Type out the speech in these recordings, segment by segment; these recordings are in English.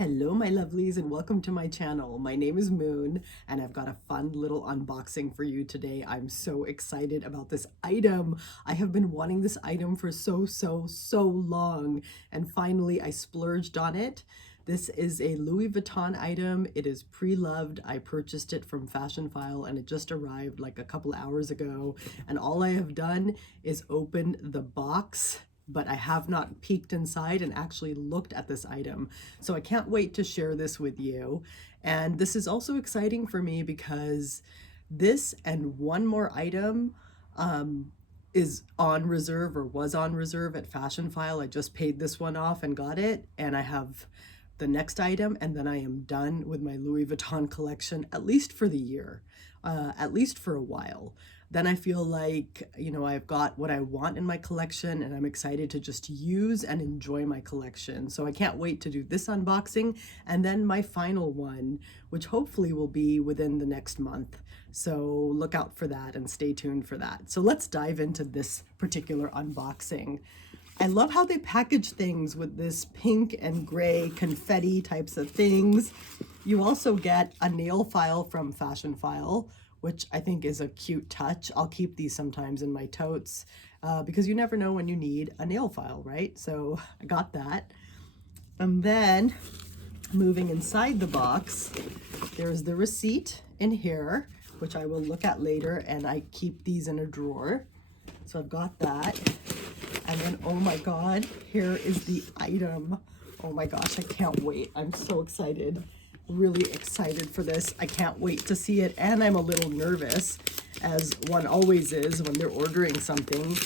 Hello my lovelies and welcome to my channel. My name is Moon and I've got a fun little unboxing for you today. I'm so excited about this item. I have been wanting this item for so long and finally I splurged on it. This is a Louis Vuitton item. It is pre-loved. I purchased it from Fashionphile and it just arrived like a couple hours ago, and all I have done is open the box, but I have not peeked inside and actually looked at this item. So I can't wait to share this with you. And this is also exciting for me because this and one more item is on reserve or was on reserve at Fashionphile. I just paid this one off and got it, and I have the next item, and then I am done with my Louis Vuitton collection, at least for the year, at least for a while. Then I feel like, you know, I've got what I want in my collection and I'm excited to just use and enjoy my collection. So I can't wait to do this unboxing and then my final one, which hopefully will be within the next month. So look out for that and stay tuned for that. So let's dive into this particular unboxing. I love how they package things with this pink and gray confetti types of things. You also get a nail file from Fashionphile, which I think is a cute touch. I'll keep these sometimes in my totes because you never know when you need a nail file, right? So I got that. And then moving inside the box, there's the receipt in here, which I will look at later, and I keep these in a drawer. So I've got that. And then, oh my God, here is the item. Oh my gosh, I can't wait. I'm so excited. Really excited for this. I can't wait to see it, and I'm a little nervous, as one always is when they're ordering something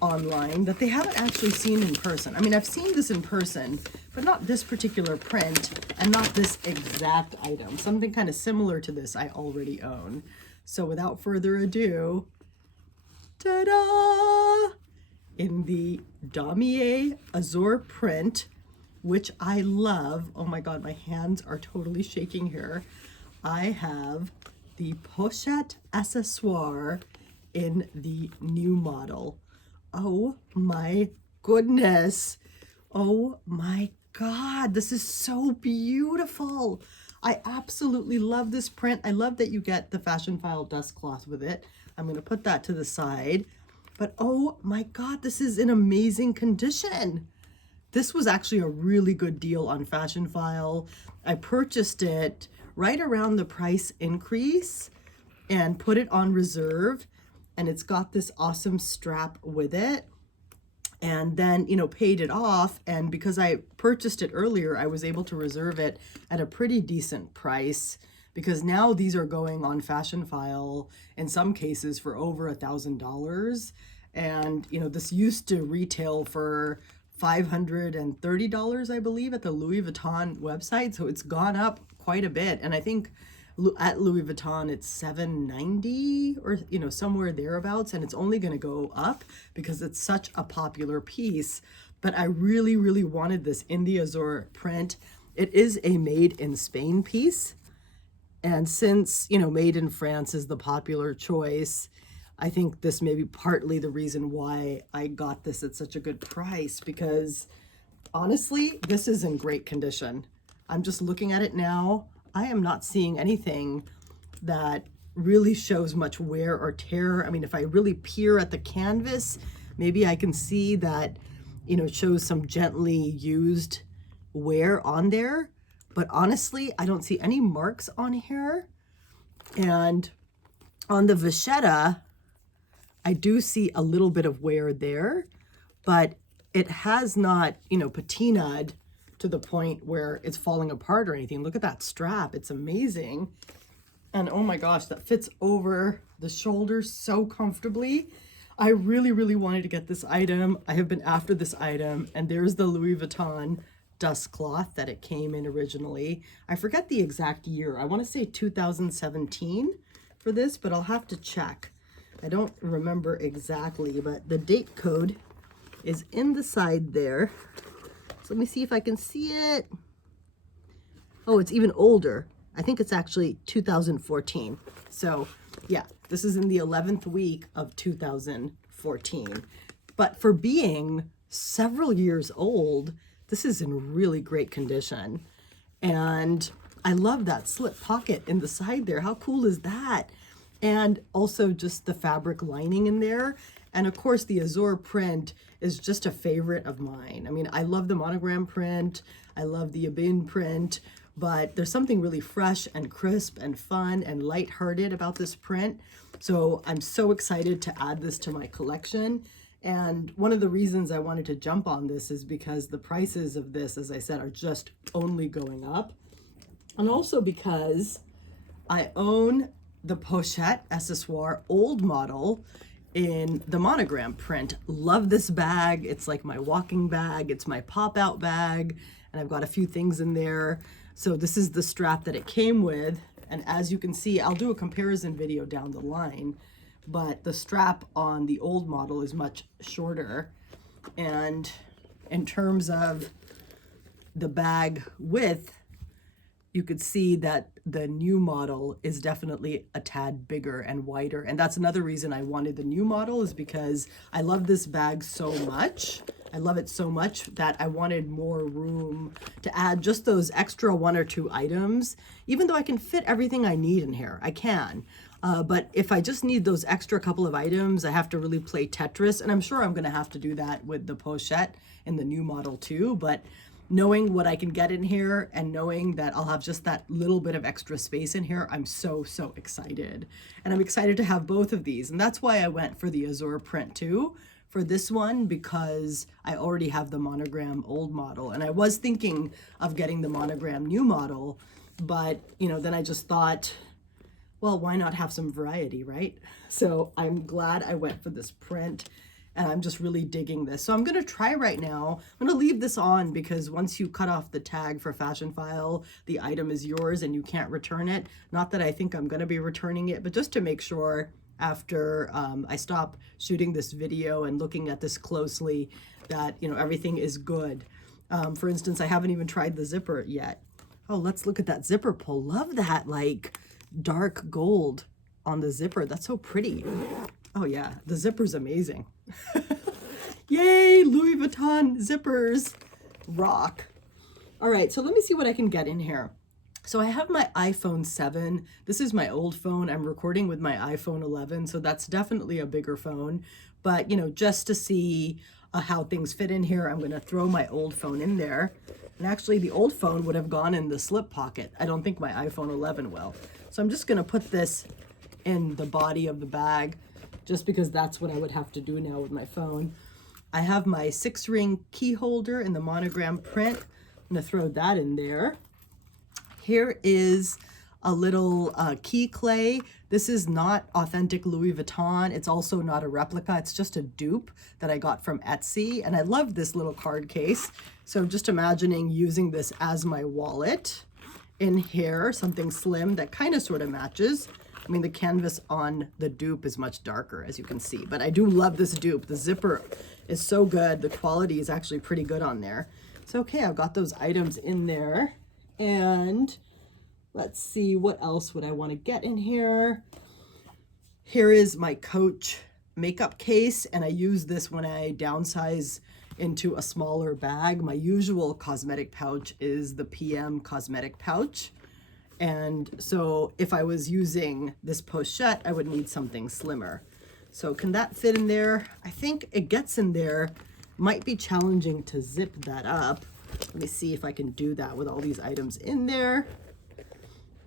online that they haven't actually seen in person. I mean, I've seen this in person, but not this particular print and not this exact item. Something kind of similar to this I already own. So without further ado, ta-da! In the Damier Azur print, which I love. Oh my God, my hands are totally shaking here. I have the Pochette accessoire in the new model. Oh my goodness. Oh my God, this is so beautiful. I absolutely love this print. I love that you get the Fashionphile dust cloth with it. I'm gonna put that to the side. But oh my God, this is in amazing condition. This was actually a really good deal on Fashionphile. I purchased it right around the price increase and put it on reserve. And it's got this awesome strap with it. And then, you know, paid it off. And because I purchased it earlier, I was able to reserve it at a pretty decent price, because now these are going on Fashionphile in some cases for over $1,000. And, you know, this used to retail for $530, I believe, at the Louis Vuitton website. So it's gone up quite a bit. And I think at Louis Vuitton, it's $790 or, you know, somewhere thereabouts. And it's only going to go up because it's such a popular piece. But I really wanted this in the Azur print. It is a made in Spain piece. And since, you know, made in France is the popular choice, I think this may be partly the reason why I got this at such a good price, because honestly, this is in great condition. I'm just looking at it now. I am not seeing anything that really shows much wear or tear. I mean, if I really peer at the canvas, maybe I can see that, you know, it shows some gently used wear on there. But honestly, I don't see any marks on here. And on the vachetta, I do see a little bit of wear there, but it has not, you know, patinaed to the point where it's falling apart or anything. Look at that strap. It's amazing. And oh my gosh, that fits over the shoulders so comfortably. I really wanted to get this item. I have been after this item, and there's the Louis Vuitton dust cloth that it came in originally. I forget the exact year. I want to say 2017 for this, but I'll have to check. I don't remember exactly, but the date code is in the side there. So let me see if I can see it. Oh, it's even older. I think it's actually 2014. So yeah, this is in the 11th week of 2014. But for being several years old, this is in really great condition. And I love that slip pocket in the side there. How cool is that? And also just the fabric lining in there. And of course the Azur print is just a favorite of mine. I mean, I love the monogram print. I love the Abin print, but there's something really fresh and crisp and fun and lighthearted about this print. So I'm so excited to add this to my collection. And one of the reasons I wanted to jump on this is because the prices of this, as I said, are just only going up. And also because I own the Pochette accessoire old model in the monogram print. Love this bag. It's like my walking bag. It's my pop-out bag. And I've got a few things in there. So this is the strap that it came with. And as you can see, I'll do a comparison video down the line, but the strap on the old model is much shorter. And in terms of the bag width, you could see that the new model is definitely a tad bigger and wider. And that's another reason I wanted the new model, is because I love this bag so much. I love it so much that I wanted more room to add just those extra 1 or 2 items. Even though I can fit everything I need in here, I can. But if I just need those extra couple of items, I have to really play Tetris. And I'm sure I'm gonna have to do that with the Pochette in the new model too. But knowing what I can get in here and knowing that I'll have just that little bit of extra space in here, I'm so excited. And I'm excited to have both of these. And that's why I went for the Azur print too, for this one, because I already have the monogram old model. And I was thinking of getting the monogram new model, but you know, then I just thought, well, why not have some variety, right? So I'm glad I went for this print. And I'm just really digging this. So I'm gonna try right now. I'm gonna leave this on because once you cut off the tag for Fashion File, the item is yours and you can't return it. Not that I think I'm gonna be returning it, but just to make sure after I stop shooting this video and looking at this closely that, you know, everything is good. For instance, I haven't even tried the zipper yet. Oh, let's look at that zipper pull. Love that like dark gold on the zipper. That's so pretty. Oh yeah, the zipper's amazing. Yay, Louis Vuitton zippers. Rock. All right, so let me see what I can get in here. So I have my iPhone 7. This is my old phone. I'm recording with my iPhone 11, so that's definitely a bigger phone. But, you know, just to see how things fit in here, I'm going to throw my old phone in there. And actually, the old phone would have gone in the slip pocket. I don't think my iPhone 11 will. So I'm just going to put this in the body of the bag, just because that's what I would have to do now with my phone. I have my 6-ring key holder in the monogram print. I'm going to throw that in there. Here is a little key clay. This is not authentic Louis Vuitton. It's also not a replica. It's just a dupe that I got from Etsy. And I love this little card case. So just imagining using this as my wallet in here, something slim that kind of sort of matches. I mean, the canvas on the dupe is much darker, as you can see, but I do love this dupe. The zipper is so good. The quality is actually pretty good on there. So, okay, I've got those items in there. And let's see, what else would I want to get in here? Here is my Coach makeup case, and I use this when I downsize into a smaller bag. My usual cosmetic pouch is the PM cosmetic pouch. And so if I was using this Pochette, I would need something slimmer. So can that fit in there? I think it gets in there. Might be challenging to zip that up. Let me see if I can do that with all these items in there.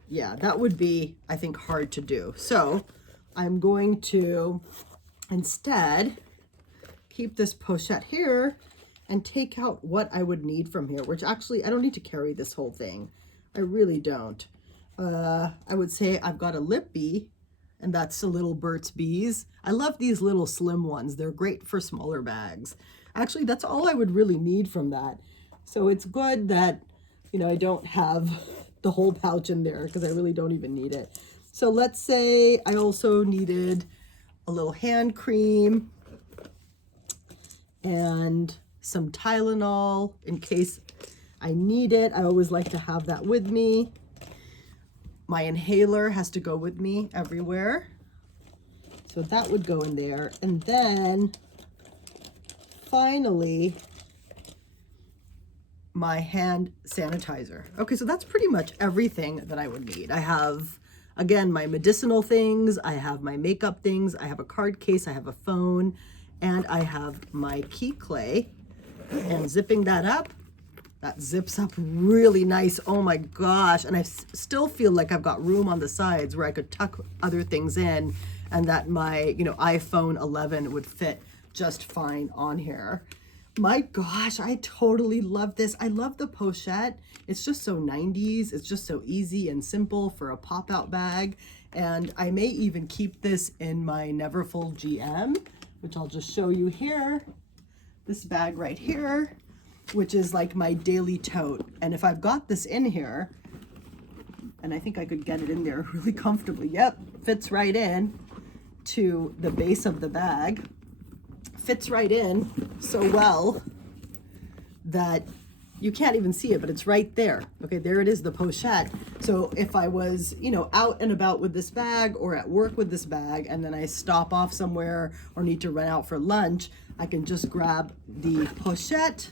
Yeah, that would be, I think, hard to do. So I'm going to instead keep this Pochette here and take out what I would need from here, which actually, I don't need to carry this whole thing. I really don't. I would say I've got a lip bee, and that's a little Burt's Bees. I love these little slim ones. They're great for smaller bags. Actually, that's all I would really need from that. So it's good that, you know, I don't have the whole pouch in there because I really don't even need it. So let's say I also needed a little hand cream and some Tylenol in case I need it. I always like to have that with me. My inhaler has to go with me everywhere. So that would go in there. And then finally, my hand sanitizer. Okay, so that's pretty much everything that I would need. I have, again, my medicinal things, I have my makeup things, I have a card case, I have a phone, and I have my key clay. And zipping that up, that zips up really nice. Oh my gosh. And I still feel like I've got room on the sides where I could tuck other things in, and that my, iPhone 11 would fit just fine on here. My gosh, I totally love this. I love the pochette. It's just so 90s. It's just so easy and simple for a pop-out bag. And I may even keep this in my Neverfull GM, which I'll just show you here. This bag right here, which is like my daily tote. And if I've got this in here, and I think I could get it in there really comfortably. Yep, fits right in to the base of the bag. Fits right in so well that you can't even see it, but it's right there. Okay, there it is, the pochette. So if I was, out and about with this bag or at work with this bag, and then I stop off somewhere or need to run out for lunch, I can just grab the pochette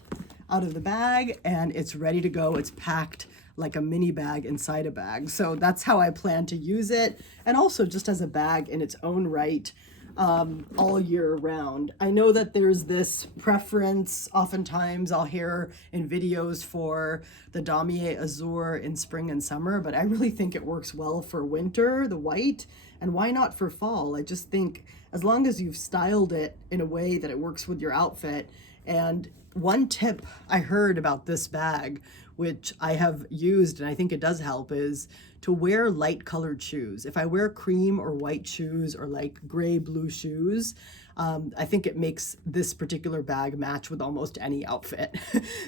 out of the bag and it's ready to go. It's packed like a mini bag inside a bag. So that's how I plan to use it. And also just as a bag in its own right, all year round. I know that there's this preference, oftentimes I'll hear in videos, for the Damier Azur in spring and summer, but I really think it works well for winter, the white, and why not for fall? I just think as long as you've styled it in a way that it works with your outfit. And one tip I heard about this bag, which I have used and I think it does help, is to wear light colored shoes. If I wear cream or white shoes or like gray blue shoes, I think it makes this particular bag match with almost any outfit.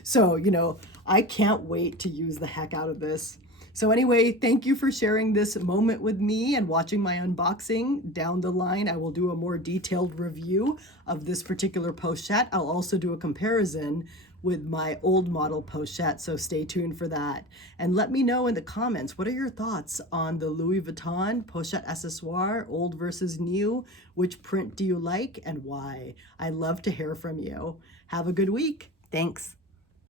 So, I can't wait to use the heck out of this. So anyway, thank you for sharing this moment with me and watching my unboxing. Down the line, I will do a more detailed review of this particular pochette. I'll also do a comparison with my old model pochette, so stay tuned for that. And let me know in the comments, what are your thoughts on the Louis Vuitton pochette accessoire, old versus new? Which print do you like and why? I love to hear from you. Have a good week. Thanks.